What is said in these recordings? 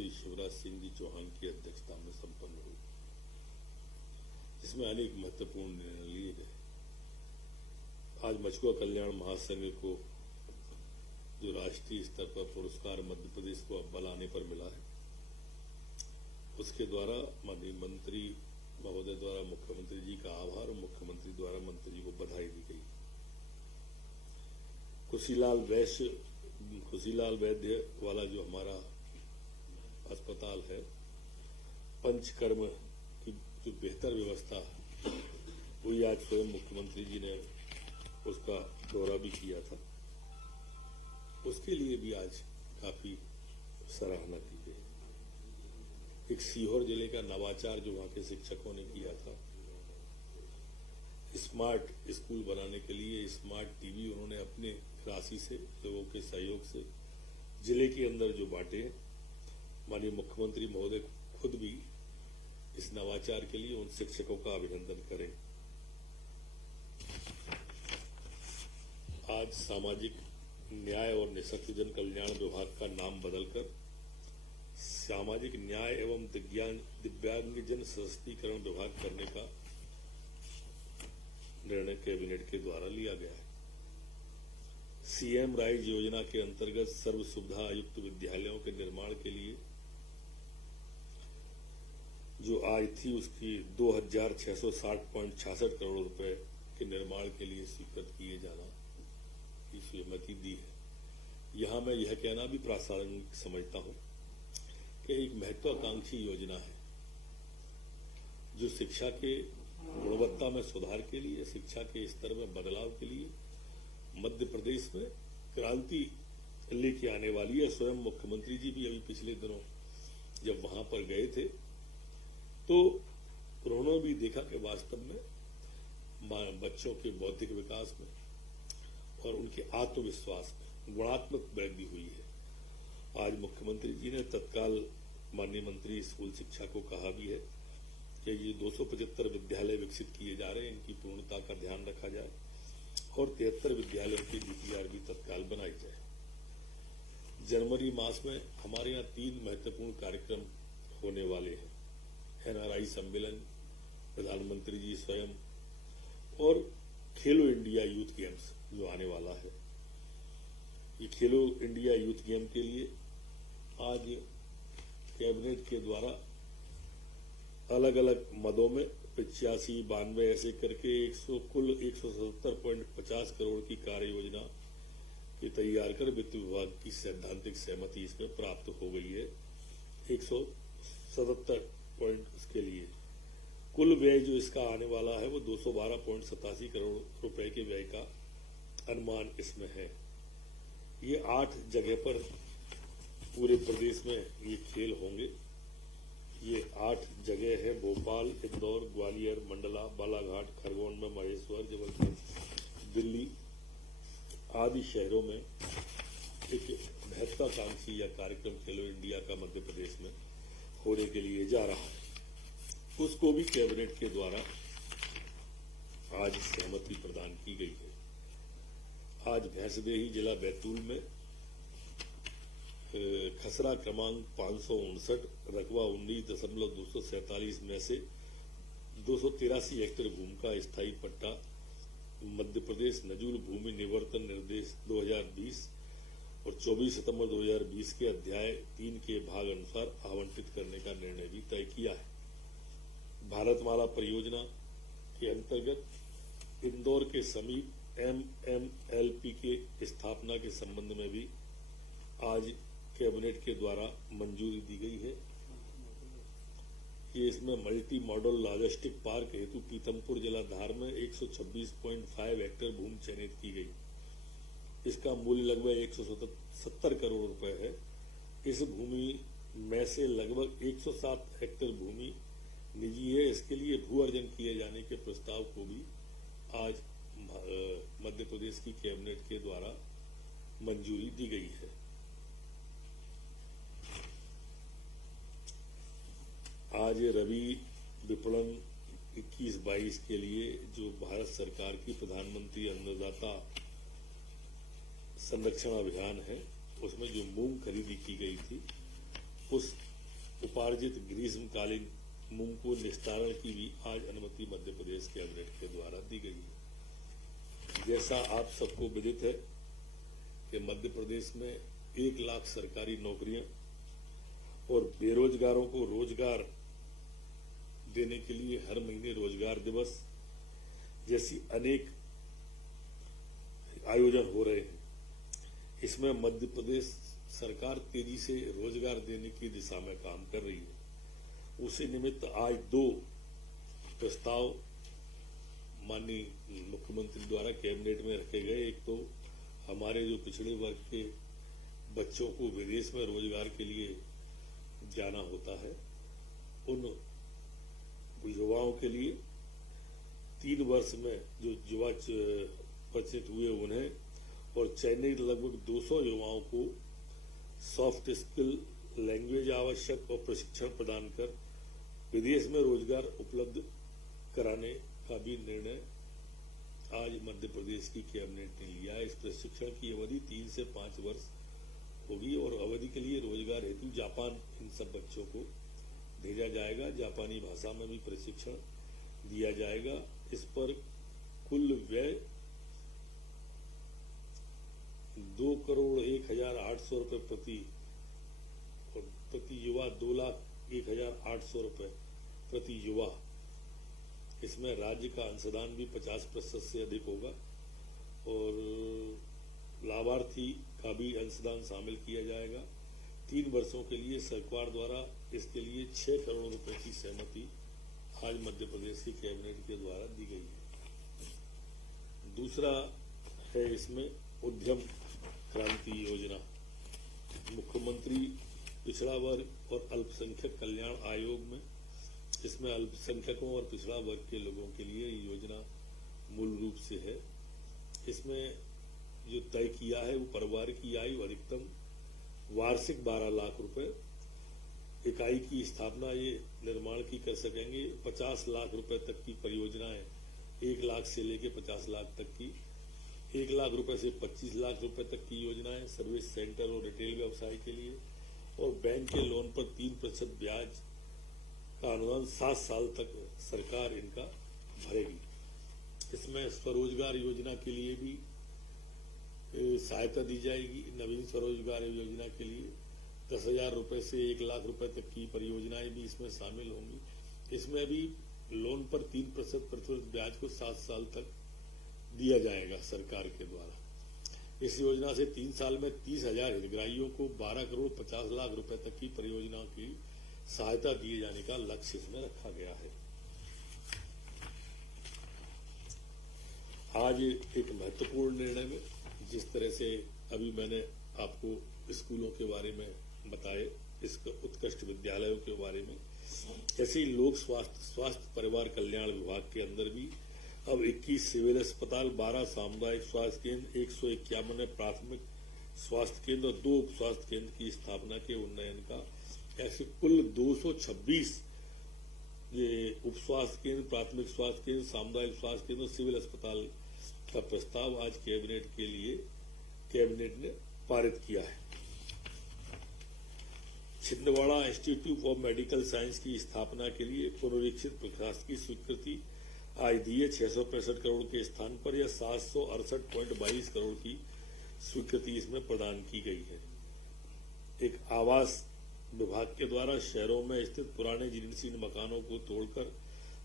श्री शिवराज सिंह जी चौहान की अध्यक्षता में संपन्न हुई, जिसमें अनेक महत्वपूर्ण निर्णय लिए गए। आज मछुआ कल्याण महासंघ को जो राष्ट्रीय स्तर पर पुरस्कार मध्य प्रदेश को अव्वल आने पर मिला है, उसके द्वारा माननीय मंत्री महोदय द्वारा मुख्यमंत्री जी का आभार और मुख्यमंत्री द्वारा मंत्री जी को बधाई दी गई। खुशीलाल वैद्य वाला जो हमारा अस्पताल है, पंचकर्म की जो बेहतर व्यवस्था है, वही आज स्वयं मुख्यमंत्री जी ने उसका दौरा भी किया था। उसके लिए भी आज काफी सराहना की गई। एक सीहोर जिले का नवाचार जो वहां के शिक्षकों ने किया था, स्मार्ट स्कूल बनाने के लिए स्मार्ट टीवी उन्होंने अपने राशि से, लोगों के सहयोग से जिले के अंदर जो बांटे हैं, माननीय मुख्यमंत्री महोदय खुद भी इस नवाचार के लिए उन शिक्षकों का अभिनंदन करें। आज सामाजिक न्याय और निःशक्तजन कल्याण विभाग का नाम बदलकर सामाजिक न्याय एवं दिव्यांगजन सशक्तिकरण विभाग करने का निर्णय कैबिनेट के द्वारा लिया गया है। सीएम राइज योजना के अंतर्गत सर्व सुविधा आयुक्त विद्यालयों के निर्माण के लिए जो आज थी, उसकी 2660.66 करोड़ रुपए के निर्माण के लिए स्वीकृत किए जाना की सहमति दी है। यहां मैं यह कहना भी प्रासंगिक समझता हूं कि एक महत्वाकांक्षी योजना है जो शिक्षा के गुणवत्ता में सुधार के लिए, शिक्षा के स्तर में बदलाव के लिए मध्य प्रदेश में क्रांति लेके आने वाली है। स्वयं मुख्यमंत्री जी भी अभी पिछले दिनों जब वहां पर गए थे तो उन्होंने भी देखा कि वास्तव में बच्चों के बौद्धिक विकास में और उनके आत्मविश्वास में गुणात्मक वृद्धि हुई है। आज मुख्यमंत्री जी ने तत्काल माननीय मंत्री स्कूल शिक्षा को कहा भी है कि ये 275 विद्यालय विकसित किए जा रहे हैं, इनकी पूर्णता का ध्यान रखा जाए और 73 विद्यालयों की डीपीआर भी तत्काल बनाई जाए। जनवरी मास में हमारे यहाँ 3 महत्वपूर्ण कार्यक्रम होने वाले हैं। एनआरआई सम्मेलन, प्रधानमंत्री जी स्वयं और खेलो इंडिया यूथ गेम्स जो आने वाला है। ये खेलो इंडिया यूथ गेम के लिए आज कैबिनेट के द्वारा अलग अलग मदों में 85, 92 ऐसे करके कुल 170.50 करोड़ की कार्य योजना ये तैयार कर वित्त विभाग की सैद्धांतिक सहमति इसमें प्राप्त हो गई है। 177 पॉइंट इसके लिए कुल व्यय जो इसका आने वाला है वो 212.87 करोड़ रुपए के व्यय का अनुमान इसमें है। ये 8 जगह पर पूरे प्रदेश में ये खेल होंगे। ये 8 जगह है, भोपाल, इंदौर, ग्वालियर, मंडला, बालाघाट, खरगोन में महेश्वर, जबलपुर, दिल्ली आदि शहरों में एक महत्वाकांक्षी या कार्यक्रम खेलो इंडिया का मध्य प्रदेश में होने के लिए जा रहा है। उसको भी कैबिनेट के द्वारा आज सहमति प्रदान की गई है। आज भैंसदेही जिला बैतूल में खसरा क्रमांक 559, रकबा 19.247 में से 283 हेक्टेयर भूमि का स्थायी पट्टा मध्य प्रदेश नजूल भूमि निवर्तन निर्देश 2020 और 24 सितंबर 2020 के अध्याय 3 के भाग अनुसार आवंटित करने का निर्णय भी तय किया है। भारतमाला परियोजना के अंतर्गत इंदौर के समीप MMLP के स्थापना के संबंध में भी आज कैबिनेट के द्वारा मंजूरी दी गई है। ये इसमें मल्टी मॉडल लॉजिस्टिक पार्क हेतु पीतमपुर जिला धार में 126.5 हेक्टेयर भूमि चयनित की गई। इसका मूल्य लगभग 170 करोड़ रुपए है। इस भूमि में से लगभग 107 हेक्टेयर भूमि निजी है। इसके लिए भू अर्जन किए जाने के प्रस्ताव को भी आज मध्य प्रदेश की कैबिनेट के द्वारा मंजूरी दी गई है। आज रबी विपणन 21-22 के लिए जो भारत सरकार की प्रधानमंत्री अन्नदाता संरक्षण अभियान है, उसमें जो मूंग खरीदी की गई थी, उस उपार्जित ग्रीष्मकालीन मूंग को निस्तारण की भी आज अनुमति मध्य प्रदेश कैबिनेट के द्वारा दी गई है। जैसा आप सबको विदित है कि मध्य प्रदेश में 1 लाख सरकारी नौकरियां और बेरोजगारों को रोजगार देने के लिए हर महीने रोजगार दिवस जैसी अनेक आयोजन हो रहे हैं। इसमें मध्य प्रदेश सरकार तेजी से रोजगार देने की दिशा में काम कर रही है। उसी निमित्त आज 2 प्रस्ताव माननीय मुख्यमंत्री द्वारा कैबिनेट में रखे गए। एक तो हमारे जो पिछड़े वर्ग के बच्चों को विदेश में रोजगार के लिए जाना होता है, उन युवाओं के लिए 3 वर्ष में जो युवा परिचित हुए उन्हें और चयनित लगभग 200 युवाओं को सॉफ्ट स्किल लैंग्वेज आवश्यक और प्रशिक्षण प्रदान कर विदेश में रोजगार उपलब्ध कराने का भी निर्णय आज मध्य प्रदेश की कैबिनेट ने लिया है। इस प्रशिक्षण की अवधि 3 से 5 वर्ष होगी और अवधि के लिए रोजगार हेतु जापान इन सब बच्चों को भेजा जाएगा। जापानी भाषा में भी प्रशिक्षण दिया जाएगा। इस पर कुल व्यय 2,01,800 रुपये प्रति युवा, 2,01,800 रुपये प्रति युवा। इसमें राज्य का अंशदान भी 50% से अधिक होगा और लाभार्थी का भी अंशदान शामिल किया जाएगा। 3 वर्षों के लिए सरकार द्वारा इसके लिए 6 करोड़ रुपए की सहमति आज मध्य प्रदेश की कैबिनेट के द्वारा दी गई है। दूसरा है इसमें उद्यम क्रांति योजना। मुख्यमंत्री पिछड़ा वर्ग और अल्पसंख्यक कल्याण आयोग में इसमें अल्पसंख्यकों और पिछड़ा वर्ग के लोगों के लिए योजना मूल रूप से है। इसमें जो तय किया है वो परिवार की आयु अधिकतम वार्षिक 12 लाख रुपए, इकाई की स्थापना ये निर्माण की कर सकेंगे। 50 लाख रुपए तक की परियोजनाएं 1 लाख से लेकर 50 लाख तक की, 1 लाख रुपए से 25 लाख रुपए तक की योजनाएं सर्विस सेंटर और रिटेल व्यवसाय के लिए, और बैंक के लोन पर 3% ब्याज का अनुदान 7 साल तक सरकार इनका भरेगी। इसमें स्वरोजगार योजना के लिए भी सहायता दी जाएगी। नवीन स्वरोजगार योजना के लिए 10,000 रुपए से 1 लाख रुपए तक की परियोजनाएं भी इसमें शामिल होंगी। इसमें भी लोन पर 3% प्रतिशत ब्याज को 7 साल तक दिया जाएगा सरकार के द्वारा। इस योजना से 3 साल में 30,000 हितग्राहियों को 12 करोड़ 50 लाख रुपए तक की परियोजनाओं की सहायता दिए जाने का लक्ष्य इसमें रखा गया है। आज एक महत्वपूर्ण निर्णय में, जिस तरह से अभी मैंने आपको स्कूलों के बारे में बताए, इस उत्कृष्ट विद्यालयों के बारे में, ऐसे ही लोक स्वास्थ्य परिवार कल्याण विभाग के अंदर भी अब 21 सिविल अस्पताल, 12 सामुदायिक स्वास्थ्य केंद्र, 151 प्राथमिक स्वास्थ्य केंद्र और 2 उप स्वास्थ्य केंद्र की स्थापना के उन्नयन का, ऐसे कुल 226 ये उप स्वास्थ्य केंद्र, प्राथमिक स्वास्थ्य केंद्र, सामुदायिक स्वास्थ्य केंद्र, सिविल अस्पताल का प्रस्ताव आज कैबिनेट ने पारित किया है। Chhindwara institute of medical science की स्थापना के लिए पुनरीक्षित प्रशासकीय स्वीकृति आज दी है। 665 करोड़ के स्थान पर यह 768.22 करोड़ की स्वीकृति इसमें प्रदान की गई है। एक आवास विभाग के द्वारा शहरों में स्थित पुराने जीर्णशीर्ण मकानों को तोड़कर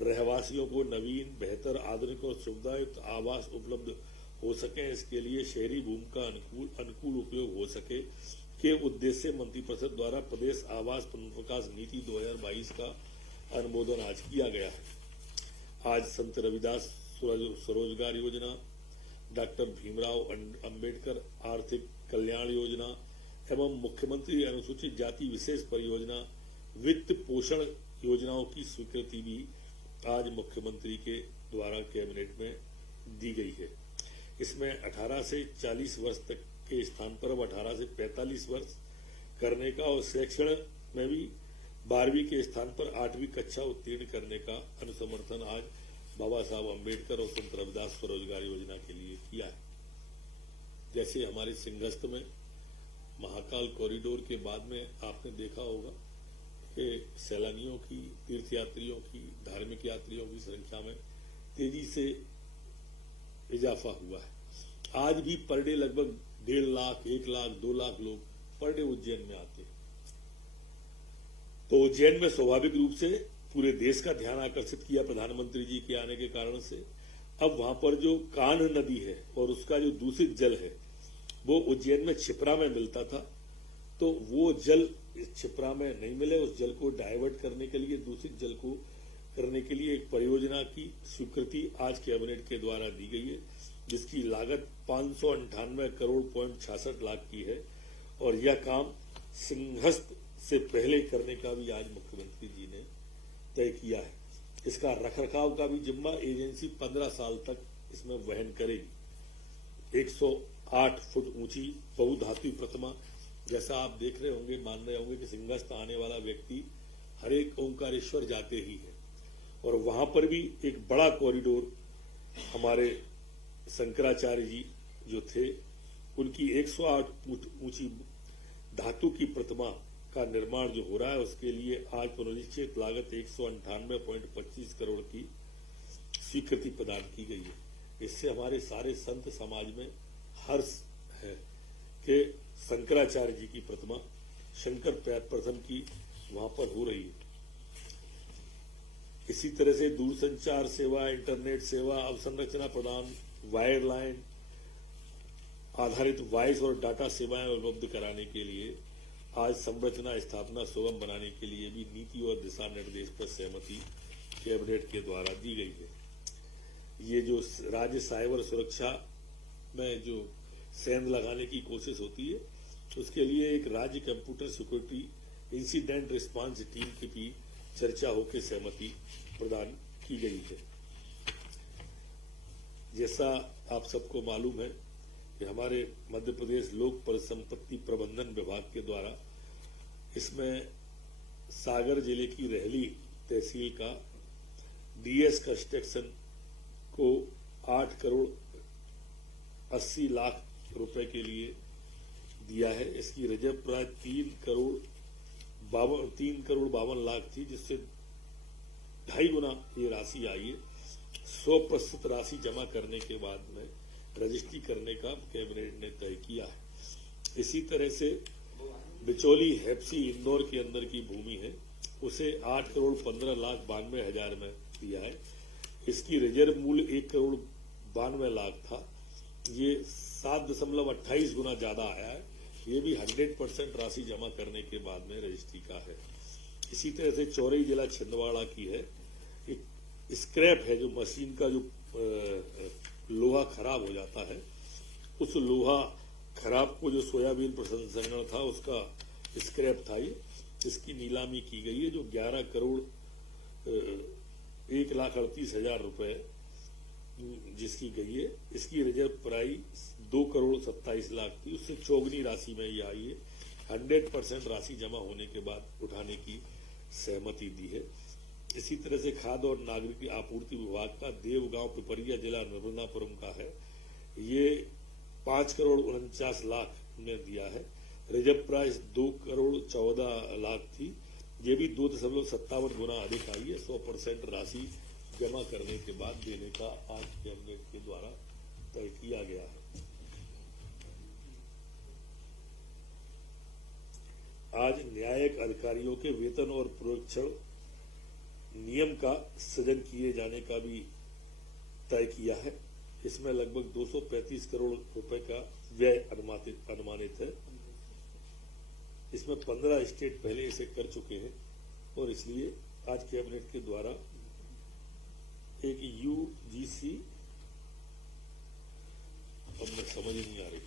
रहवासियों को नवीन, बेहतर, आधुनिक और सुविधायुक्त आवास उपलब्ध हो सके, इसके लिए शहरी भूमि का अनुकूल उपयोग हो सके के उद्देश्य से मंत्रिपरिषद द्वारा प्रदेश आवास पुनर्विकास नीति 2022 का अनुमोदन आज किया गया है। आज संत रविदास स्वरोजगार योजना, डॉक्टर भीमराव अंबेडकर आर्थिक कल्याण योजना एवं मुख्यमंत्री अनुसूचित जाति विशेष परियोजना वित्त पोषण योजनाओं की स्वीकृति भी आज मुख्यमंत्री के द्वारा कैबिनेट में दी गई है। इसमें 18 से 40 वर्ष तक के स्थान पर अब 18 से 45 वर्ष करने का और शैक्षणिक में भी 12वीं के स्थान पर 8वीं कक्षा उत्तीर्ण करने का अनुसमर्थन आज बाबा साहब अम्बेडकर और संत रविदास स्वरोजगार योजना के लिए किया है। जैसे हमारे सिंहस्थ में महाकाल कॉरिडोर के बाद में आपने देखा होगा कि सैलानियों की, तीर्थयात्रियों की, धार्मिक यात्रियों की संख्या में तेजी से इजाफा हुआ है। आज भी पर डे लगभग 1.5 लाख, 1 लाख, 2 लाख लोग पर डे उज्जैन में आते हैं। तो उज्जैन में स्वाभाविक रूप से पूरे देश का ध्यान आकर्षित किया प्रधानमंत्री जी के आने के कारण से। अब वहां पर जो कान्ह नदी है और उसका जो दूषित जल है वो उज्जैन में क्षिप्रा में मिलता था, तो वो जल क्षिप्रा में नहीं मिले। उस जल को डाइवर्ट करने के लिए, दूषित जल को करने के लिए एक परियोजना की स्वीकृति आज कैबिनेट के द्वारा दी गई है, जिसकी लागत 598 करोड़ 66 लाख की है। और यह काम सिंहस्थ से पहले करने का भी आज मुख्यमंत्री जी ने तय किया है। इसका रखरखाव का भी जिम्मा एजेंसी 15 साल तक इसमें वहन करेगी। 108 फुट ऊंची बहुधातु प्रतिमा, जैसा आप देख रहे होंगे, मान रहे होंगे कि सिंहस्थ आने वाला व्यक्ति हर एक ओंकारेश्वर जाते ही है। और वहां पर भी एक बड़ा कॉरिडोर हमारे शंकराचार्य जी जो थे, उनकी 108 फुट ऊंची धातु की प्रतिमा का निर्माण जो हो रहा है, उसके लिए आज पुनरीक्षित लागत 198.25 करोड़ की स्वीकृति प्रदान की गई है। इससे हमारे सारे संत समाज में हर्ष है कि शंकराचार्य जी की प्रतिमा, शंकर प्रथम की वहां पर हो रही है। इसी तरह से दूरसंचार सेवा, इंटरनेट सेवा, अवसंरचना प्रदान, वायर लाइन आधारित वॉइस और डाटा सेवाएं उपलब्ध कराने के लिए आज संरचना स्थापना सुगम बनाने के लिए भी नीति और दिशा निर्देश पर सहमति कैबिनेट के द्वारा दी गई है। ये जो राज्य साइबर सुरक्षा में जो सेंध लगाने की कोशिश होती है, उसके लिए एक राज्य computer security incident response team की भी चर्चा होकर सहमति प्रदान की गई है। जैसा आप सबको मालूम है कि हमारे मध्य प्रदेश लोक परिसंपत्ति प्रबंधन विभाग के द्वारा इसमें सागर जिले की रहली तहसील का डीएस कंस्ट्रक्शन को 8 करोड़ 80 लाख रुपए के लिए दिया है। इसकी रिजर्व प्राय 3 करोड़ 52 लाख थी, जिससे 2.5 गुना ये राशि आई है। 100% राशि जमा करने के बाद में रजिस्ट्री करने का कैबिनेट ने तय किया है। इसी तरह से बिचौली हैप्सी इंदौर के अंदर की भूमि है, उसे 8 करोड़ 15 लाख 92 हजार में दिया है। इसकी रिजर्व मूल्य 1 करोड़ 92 लाख था, ये 7.28 गुना ज्यादा आया है। ये भी 100% राशि जमा करने के बाद में रजिस्ट्री का है। इसी तरह से चौरई जिला छिंदवाड़ा की है, एक स्क्रैप है, जो मशीन का जो लोहा खराब हो जाता है, उस लोहा खराब को जो सोयाबीन प्रसंस्करण था उसका स्क्रैप था ये, इसकी नीलामी की गई है, जो 11 करोड़ 1,38,000 रुपए जिसकी गई है। इसकी रिजर्व प्राइस 2 करोड़ 27 लाख थी, उससे चौगुनी राशि में ये आई है। 100% राशि जमा होने के बाद उठाने की सहमति दी है। इसी तरह से खाद्य और नागरिक आपूर्ति विभाग का देवगांव पिपरिया जिला नर्मदापुरम का है, ये 5 करोड़ 49 लाख में दिया है। रिजर्व प्राइस 2 करोड़ 14 लाख थी, ये भी 2.57 गुना अधिक आई है। 100% राशि जमा करने के बाद देने का आज कैबिनेट के द्वारा तय किया गया है। आज न्यायिक अधिकारियों के वेतन और प्रोक्षण नियम का सृजन किए जाने का भी तय किया है। इसमें लगभग 235 करोड़ रुपए का व्यय अनुमानित है। इसमें 15 स्टेट पहले इसे कर चुके हैं और इसलिए आज कैबिनेट के द्वारा एक यूजीसी, अब मैं समझ नहीं आ रही